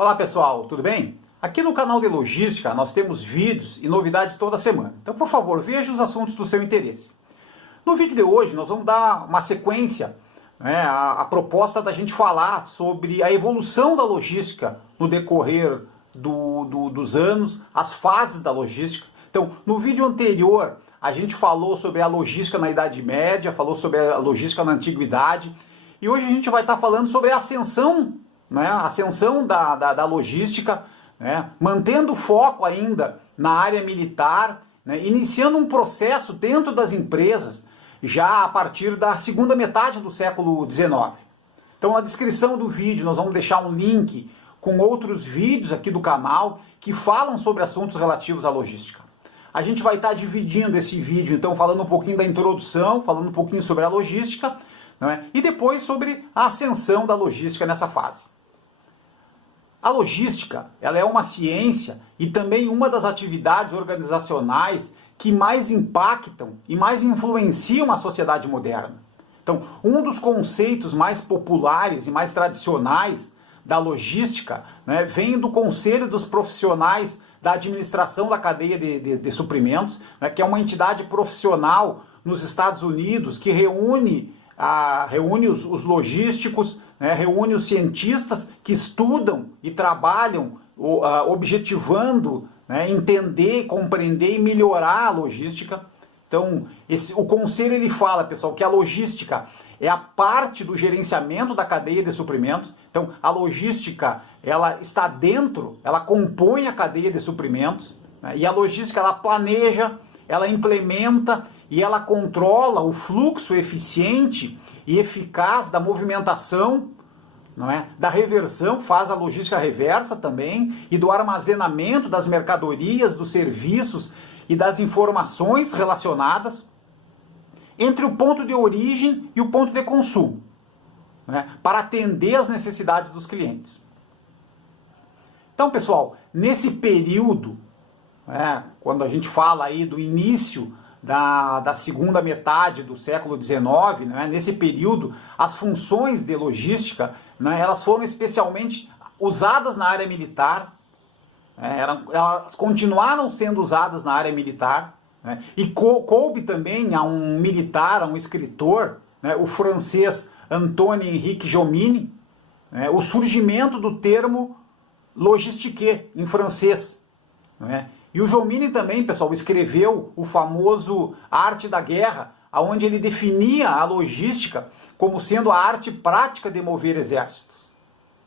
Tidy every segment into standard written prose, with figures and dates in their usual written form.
Olá pessoal, tudo bem? Aqui no canal de Logística nós temos vídeos e novidades toda semana. Então, por favor, veja os assuntos do seu interesse. No vídeo de hoje nós vamos dar uma sequência, a proposta da gente falar sobre a evolução da logística no decorrer dos anos, as fases da logística. Então, no vídeo anterior a gente falou sobre a logística na Idade Média, falou sobre a logística na Antiguidade, e hoje a gente vai estar falando sobre a ascensão, a ascensão da logística, mantendo o foco ainda na área militar, iniciando um processo dentro das empresas já a partir da segunda metade do século XIX. Então, na descrição do vídeo nós vamos deixar um link com outros vídeos aqui do canal que falam sobre assuntos relativos à logística. A gente vai estar dividindo esse vídeo, então, falando um pouquinho da introdução, falando um pouquinho sobre a logística, e depois sobre a ascensão da logística nessa fase. A logística, ela é uma ciência e também uma das atividades organizacionais que mais impactam e mais influenciam a sociedade moderna. Então, um dos conceitos mais populares e mais tradicionais da logística vem do Conselho dos Profissionais da Administração da Cadeia de Suprimentos, que é uma entidade profissional nos Estados Unidos que reúne os logísticos, reúne os cientistas que estudam e trabalham objetivando entender, compreender e melhorar a logística. Então, o conselho ele fala, pessoal, que a logística é a parte do gerenciamento da cadeia de suprimentos. Então, a logística ela está dentro, ela compõe a cadeia de suprimentos, e a logística ela planeja, ela implementa e ela controla o fluxo eficiente e eficaz da movimentação, da reversão, faz a logística reversa também, e do armazenamento das mercadorias, dos serviços e das informações relacionadas entre o ponto de origem e o ponto de consumo, para atender às necessidades dos clientes. Então, pessoal, nesse período, quando a gente fala aí do início da segunda metade do século XIX, nesse período, as funções de logística elas foram especialmente usadas na área militar, elas continuaram sendo usadas na área militar, e coube também a um militar, a um escritor, o francês Antoine-Henri Jomini, o surgimento do termo logistique em francês. E o Jomini também, pessoal, escreveu o famoso Arte da Guerra, onde ele definia a logística como sendo a arte prática de mover exércitos.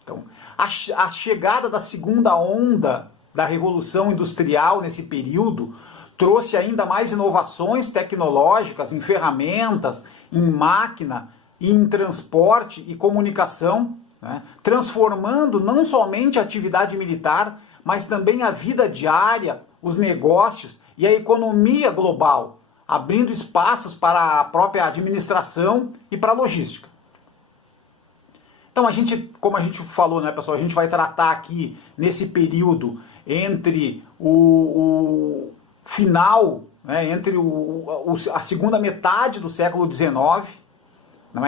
Então, a chegada da segunda onda da Revolução Industrial nesse período trouxe ainda mais inovações tecnológicas em ferramentas, em máquina, em transporte e comunicação, transformando não somente a atividade militar, mas também a vida diária, os negócios e a economia global, abrindo espaços para a própria administração e para a logística. Então, como a gente falou, pessoal, a gente vai tratar aqui nesse período entre o final, entre a segunda metade do século XIX,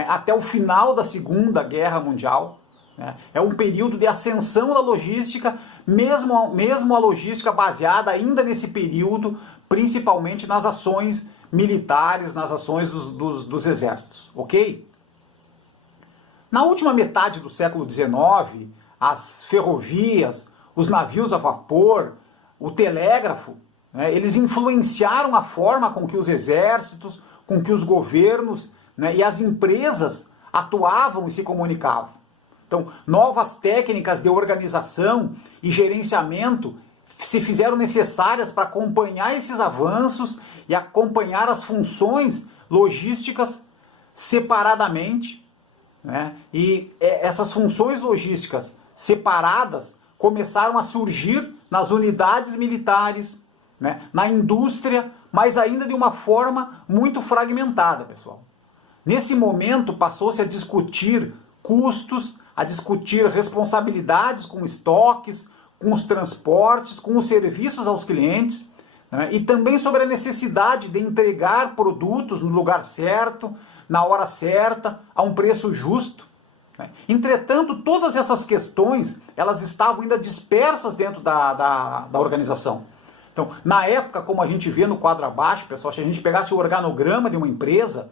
até o final da Segunda Guerra Mundial. É um período de ascensão da logística, mesmo a logística baseada ainda nesse período, principalmente nas ações militares, nas ações dos exércitos, ok? Na última metade do século XIX, as ferrovias, os navios a vapor, o telégrafo, eles influenciaram a forma com que os exércitos, com que os governos e as empresas atuavam e se comunicavam. Então, novas técnicas de organização e gerenciamento se fizeram necessárias para acompanhar esses avanços e acompanhar as funções logísticas separadamente. E essas funções logísticas separadas começaram a surgir nas unidades militares, na indústria, mas ainda de uma forma muito fragmentada, pessoal. Nesse momento passou-se a discutir custos, a discutir responsabilidades com estoques, com os transportes, com os serviços aos clientes, e também sobre a necessidade de entregar produtos no lugar certo, na hora certa, a um preço justo. né? Entretanto, todas essas questões, elas estavam ainda dispersas dentro da organização. Então, na época, como a gente vê no quadro abaixo, pessoal, se a gente pegasse o organograma de uma empresa,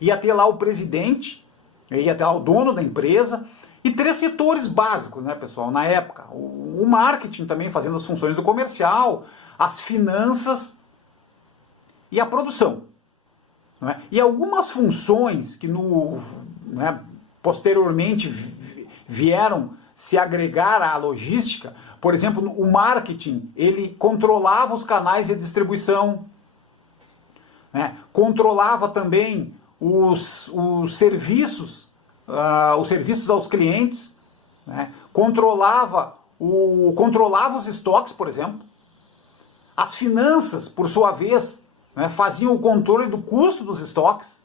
ia ter lá o presidente, ia ter lá o dono da empresa, e 3 setores básicos, né, pessoal, na época. O marketing também fazendo as funções do comercial, as finanças e a produção. Né? E algumas funções que posteriormente vieram se agregar à logística, por exemplo, o marketing, ele controlava os canais de distribuição, né? Controlava também os serviços aos clientes, né? Controlava os estoques, por exemplo. As finanças, por sua vez, né, faziam o controle do custo dos estoques.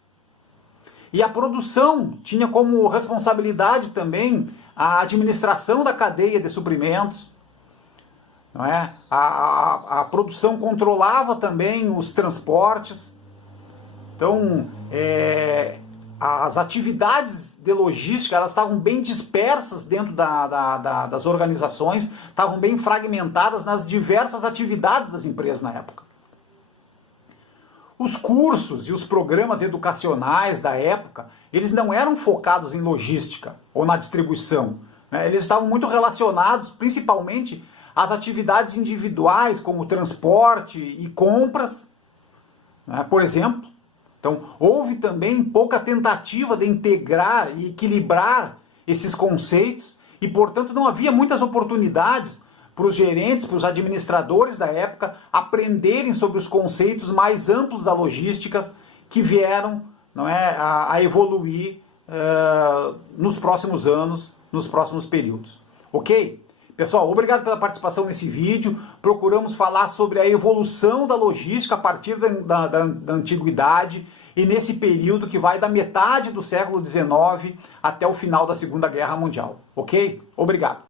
E a produção tinha como responsabilidade também a administração da cadeia de suprimentos. Não é? A produção controlava também os transportes. Então, as atividades de logística, elas estavam bem dispersas dentro das organizações, estavam bem fragmentadas nas diversas atividades das empresas na época. Os cursos e os programas educacionais da época, eles não eram focados em logística ou na distribuição, né? Eles estavam muito relacionados, principalmente, às atividades individuais, como transporte e compras, né, por exemplo. Então, houve também pouca tentativa de integrar e equilibrar esses conceitos e, portanto, não havia muitas oportunidades para os gerentes, para os administradores da época aprenderem sobre os conceitos mais amplos da logística que vieram, não é, a evoluir nos próximos anos, nos próximos períodos. Ok? Pessoal, obrigado pela participação nesse vídeo. Procuramos falar sobre a evolução da logística a partir da antiguidade e nesse período que vai da metade do século XIX até o final da Segunda Guerra Mundial. Ok? Obrigado.